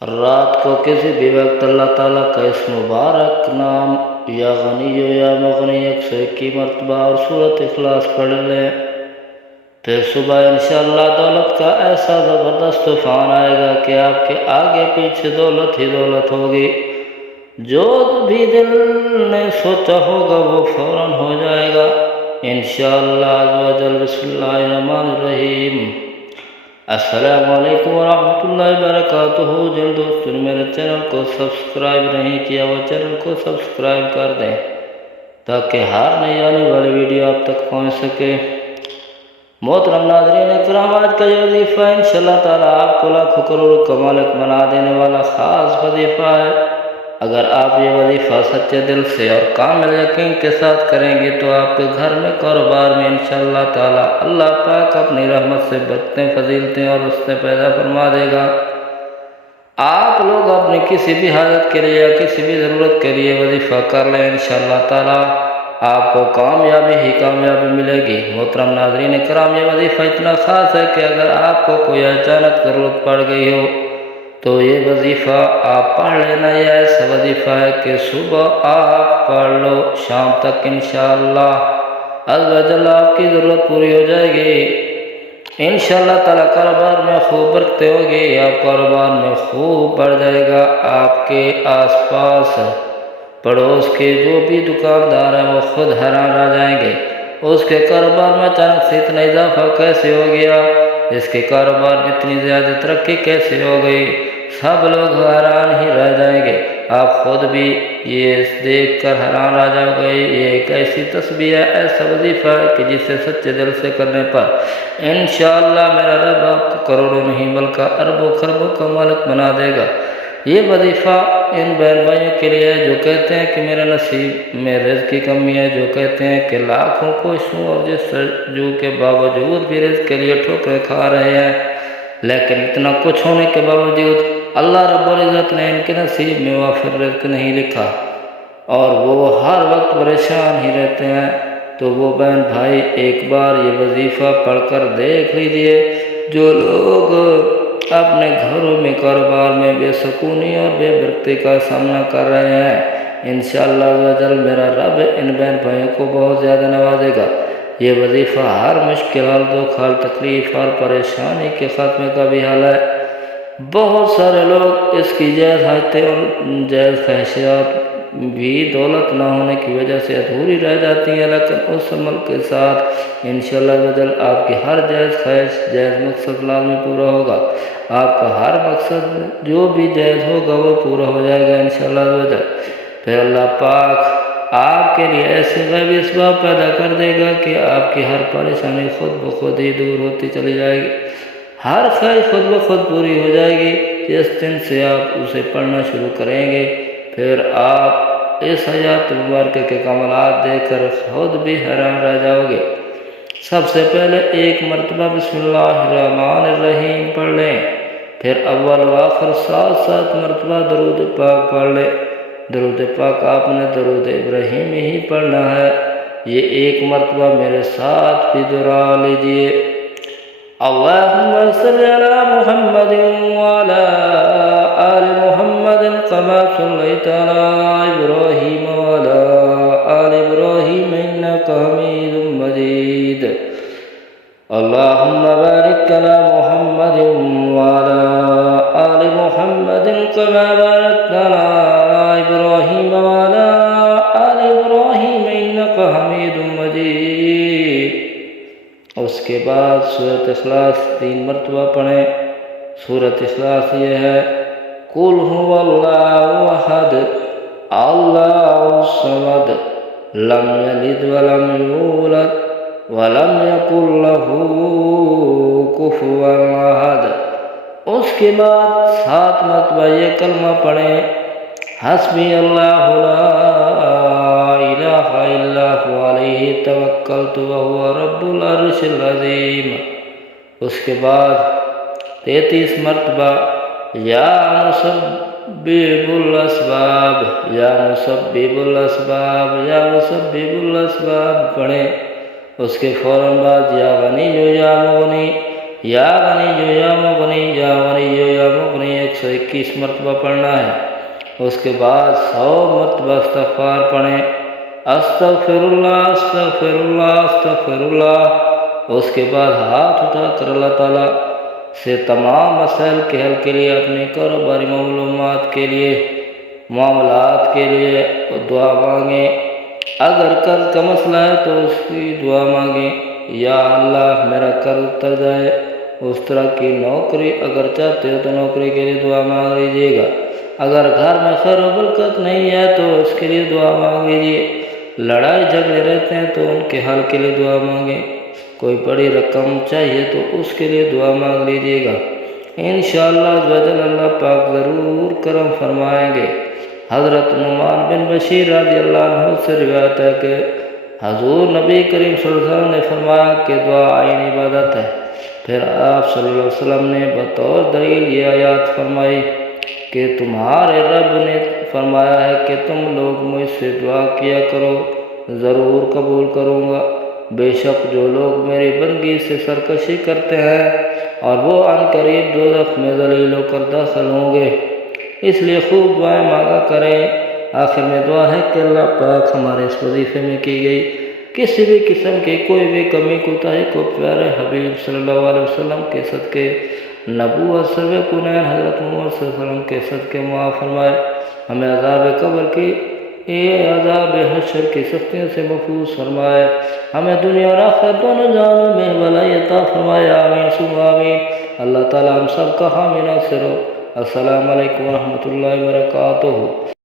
رات کو کسی بھی وقت اللہ تعالیٰ کا اس مبارک نام یا غنی یا مغنی 121 مرتبہ اور سورۃ اخلاص پڑھ لیں، پھر صبح انشاءاللہ دولت کا ایسا زبردست طوفان آئے گا کہ آپ کے آگے پیچھے دولت ہی دولت ہوگی۔ جو بھی دل نے سوچا ہوگا وہ فوراً ہو جائے گا انشاءاللہ عز و جل۔ بسم اللہ الرحمن الرحیم۔ السلام علیکم ورحمۃ اللہ وبرکاتہ۔ جن دوستوں نے میرے چینل کو سبسکرائب نہیں کیا وہ چینل کو سبسکرائب کر دیں تاکہ ہر نئی آنے والی ویڈیو آپ تک پہنچ سکے۔ محترم ناظرین اکرام، آج کا یہ وظیفہ انشاءاللہ تعالیٰ آپ کو لاکھوں کروڑوں کا مالک بنا دینے والا خاص وظیفہ ہے۔ اگر آپ یہ وظیفہ سچے دل سے اور کامل یقین کے ساتھ کریں گے تو آپ کے گھر میں کاروبار میں انشاءاللہ تعالیٰ اللہ پاک اپنی رحمت سے برکتیں فضیلتیں اور اس سے پیدا فرما دے گا۔ آپ لوگ اپنی کسی بھی حاجت کے لیے یا کسی بھی ضرورت کے لیے وظیفہ کر لیں، انشاءاللہ تعالیٰ آپ کو کامیابی ہی کامیابی ملے گی۔ محترم ناظرین اکرام، یہ وظیفہ اتنا خاص ہے کہ اگر آپ کو کوئی اچانک ضرورت پڑ گئی ہو تو یہ وظیفہ آپ پڑھ لینا۔ یہ ایسا وظیفہ ہے کہ صبح آپ پڑھ لو، شام تک انشاءاللہ عز و جل آپ کی ضرورت پوری ہو جائے گی۔ انشاءاللہ تعالیٰ کاروبار میں خوب برکتیں ہوگی، آپ کاروبار میں خوب بڑھ جائے گا۔ آپ کے آس پاس پڑوس کے جو بھی دکاندار ہیں وہ خود حیران رہ جائیں گے، اس کے کاروبار میں اچانک سے اتنا اضافہ کیسے ہو گیا، اس کے کاروبار میں اتنی زیادہ ترقی کیسے ہو گئی، سب لوگ حیران ہی رہ جائیں گے۔ آپ خود بھی یہ دیکھ کر حیران رہ جاؤ گے۔ یہ ایک ایسی تسبیح ہے، ایسا وظیفہ ہے کہ جسے سچے دل سے کرنے پر انشاءاللہ میرا رب آپ کو کروڑوں نہیں بلکہ اربوں خربوں کا مالک بنا دے گا۔ یہ وظیفہ ان بہن بھائیوں کے لیے جو کہتے ہیں کہ میرے نصیب میں رزق کی کمی ہے، جو کہتے ہیں کہ لاکھوں کوششوں اور جستجو کے باوجود بھی رزق کے لیے ٹھوکریں کھا رہے ہیں، لیکن اتنا کچھ ہونے کے باوجود اللہ رب العزت نے ان کے نصیب میں وافر رزق نہیں لکھا اور وہ ہر وقت پریشان ہی رہتے ہیں۔ تو وہ بہن بھائی ایک بار یہ وظیفہ پڑھ کر دیکھ لیجئے۔ جو لوگ اپنے گھروں میں کاروبار میں بے سکونی اور بے برکتی کا سامنا کر رہے ہیں، انشاءاللہ عزوجل میرا رب ان بہن بھائیوں کو بہت زیادہ نوازے گا۔ یہ وظیفہ ہر مشکل حال، دکھ حال، تکلیف اور پریشانی کے خاتمے کا بھی حل ہے۔ بہت سارے لوگ اس کی جائز حاجتیں اور جائز خواہشات بھی دولت نہ ہونے کی وجہ سے ادھوری رہ جاتی ہیں، لیکن اس عمل کے ساتھ انشاءاللہ عزوجل آپ کی ہر جائز خواہش، جائز مقصد لازمی پورا ہوگا۔ آپ کا ہر مقصد جو بھی جائز ہوگا وہ پورا ہو جائے گا انشاءاللہ عزوجل۔ پھر اللہ پاک آپ کے لیے ایسے غیبی اسباب پیدا کر دے گا کہ آپ کی ہر پریشانی خود بخود ہی دور ہوتی چلی جائے گی، ہر خواہش خود بخود پوری ہو جائے گی۔ جس دن سے آپ اسے پڑھنا شروع کریں گے پھر آپ اس حیات مبارکہ کے کمالات دیکھ کر خود بھی حیران رہ جاؤ گے۔ سب سے پہلے ایک مرتبہ بسم اللہ الرحمن الرحیم پڑھ لیں، پھر اول و آخر 7 مرتبہ درود پاک پڑھ لیں۔ درود پاک آپ نے درود ابراہیم ہی پڑھنا ہے۔ یہ ایک مرتبہ میرے ساتھ بھی دہرا لیجئے۔ اللہم صلی علی محمد وعلی آل محمد کما صلیت علی ابراہیم وعلی آل ابراہیم انک حمید مجید۔ اللہم بارک علی محمد وعلی آل محمد کما بارکت علی ابراہیم وعلی آل ابراہیم انک حمید مجید۔ اس کے بعد سورۃ اخلاص 3 مرتبہ پڑھیں۔ سورۃ اخلاص یہ ہے: قل هو اللہ احد اللہ الصمد لم یلد ولم یولد ولم یکن له کفوا احد۔ اس کے بعد 7 مرتبہ یہ کلمہ پڑھیں: حسبی اللہ لا الہ الا هو علیہ توکلت وهو رب العرش العظیم۔ اس کے بعد 33 مرتبہ یا مسبب الاسباب یا مسبب الاسباب یا مسبب الاسباب پڑھیں۔ اس کے فوراً بعد یا غنی یا مغنی یا غنی یا مغنی یا غنی یا مغنی 121 مرتبہ پڑھنا ہے۔ اس کے بعد 100 مرتبہ استغفار پڑھیں، استغفر اللہ استغفر اللہ استغفر اللہ۔ اس کے بعد ہاتھ اٹھا کر اللہ تعالیٰ سے تمام مسائل کے حل کے لیے، اپنی کاروباری معلومات کے لیے، معاملات کے لیے دعا مانگیں۔ اگر قرض کا مسئلہ ہے تو اس کی دعا مانگیں، یا اللہ میرا قرض اتر جائے۔ اس طرح کی نوکری اگر چاہتے ہو تو نوکری کے لیے دعا مانگ لیجیے گا۔ اگر گھر میں خیر و برکت نہیں ہے تو اس کے لیے دعا مانگ لیجیے۔ لڑائی جھگڑے رہتے ہیں تو ان کے حل کے لیے دعا مانگیں۔ کوئی بڑی رقم چاہیے تو اس کے لیے دعا مانگ لیجیے گا، انشاءاللہ عزوجل اللہ پاک ضرور کرم فرمائیں گے۔ حضرت نعمان بن بشیر رضی اللہ عنہ سے روایت ہے کہ حضور نبی کریم صلی اللہ علیہ وسلم نے فرمایا کہ دعا عین عبادت ہے۔ پھر آپ صلی اللہ علیہ وسلم نے بطور دلیل یہ آیات فرمائی کہ تمہارے رب نے فرمایا ہے کہ تم لوگ مجھ سے دعا کیا کرو، ضرور قبول کروں گا۔ بے شک جو لوگ میری بندگی سے سرکشی کرتے ہیں اور وہ عنقریب دوزخ میں ذلیل ہو کر داخل ہوں گے، اس لیے خوب دعائیں مانگا کریں۔ آخر میں دعا ہے کہ اللہ پاک ہمارے اس وظیفے میں کی گئی کسی بھی قسم کی کوئی بھی کمی کوتاہی کو پیارے حبیب صلی اللہ علیہ وسلم کے صدقے نبوت سرور کنین حضرت محمد صلی اللہ علیہ وسلم کے صدقے معاف فرمائے، ہمیں عذاب قبر کی عذاب حشر کی سختیوں سے محفوظ فرمائے، ہمیں دنیا اور آخرت دونوں جہانوں میں بھلائی عطا فرمائے، آمین ثم آمین۔ اللہ تعالی ہم سب کا حامی ناصر ہو۔ السلام علیکم ورحمۃ اللہ وبرکاتہ۔